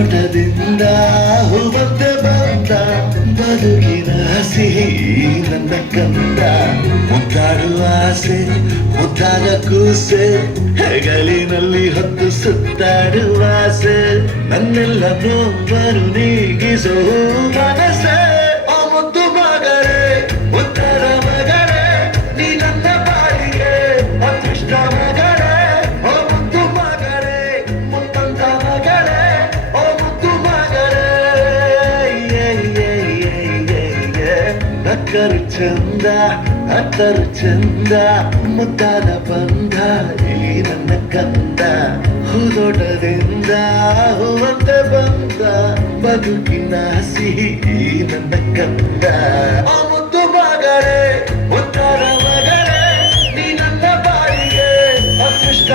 ಹೂದೋಟದಿಂದ ಹೂವಂತೆ ಬಂದ ಬದುಕಿನ ಸಿಹಿ ನನ್ನ ಕಂದ ಮುದ್ದಾಡುವ ಆಸೆ ಮುದ್ದಾದ ಕೂಸೆ ಹೆಗಲಿನಲ್ಲಿ ಹೊತ್ತು ಸುತ್ತಾಡುವ ಆಸೆ ನನ್ನೆಲ್ಲ ನೋವರು ನೀಗಿಸೋ ಮನಸ್ಸೆ ಆ ಮುದ್ದು ಮಗಳೇ ಉತ್ತರ ಮಗಳೇ ನೀ ನನ್ನ ಬಾಳಿಗೆ ಅದೃಷ್ಟ ಮಗಳೇ ಓ ಮುದ್ದು ಮಗಳೇ ಮುತ್ತಂತ ಮಗಳೇ ಓ ಮುದ್ದು ಮಗಳೇ ನಕ್ಕರು ಚಂದ ಅತ್ತರು ಚಂದ ಮುದ್ದಾದ ಬಂಧ ಈ ನನ್ನ ಕಂದ ಹೂದೋಟದಿಂದ ಹೂವಂತೆ ಬಂದ ಬದುಕಿನ ಸಿಹಿ ಈ ನನ್ನ ಕಂದ ಆ ಮುದ್ದು ಮಗಳೇ ಉತ್ತರ ಮಗಳೇ ನೀ ನನ್ನ ಬಾಳಿಗೆ ಅದೃಷ್ಟ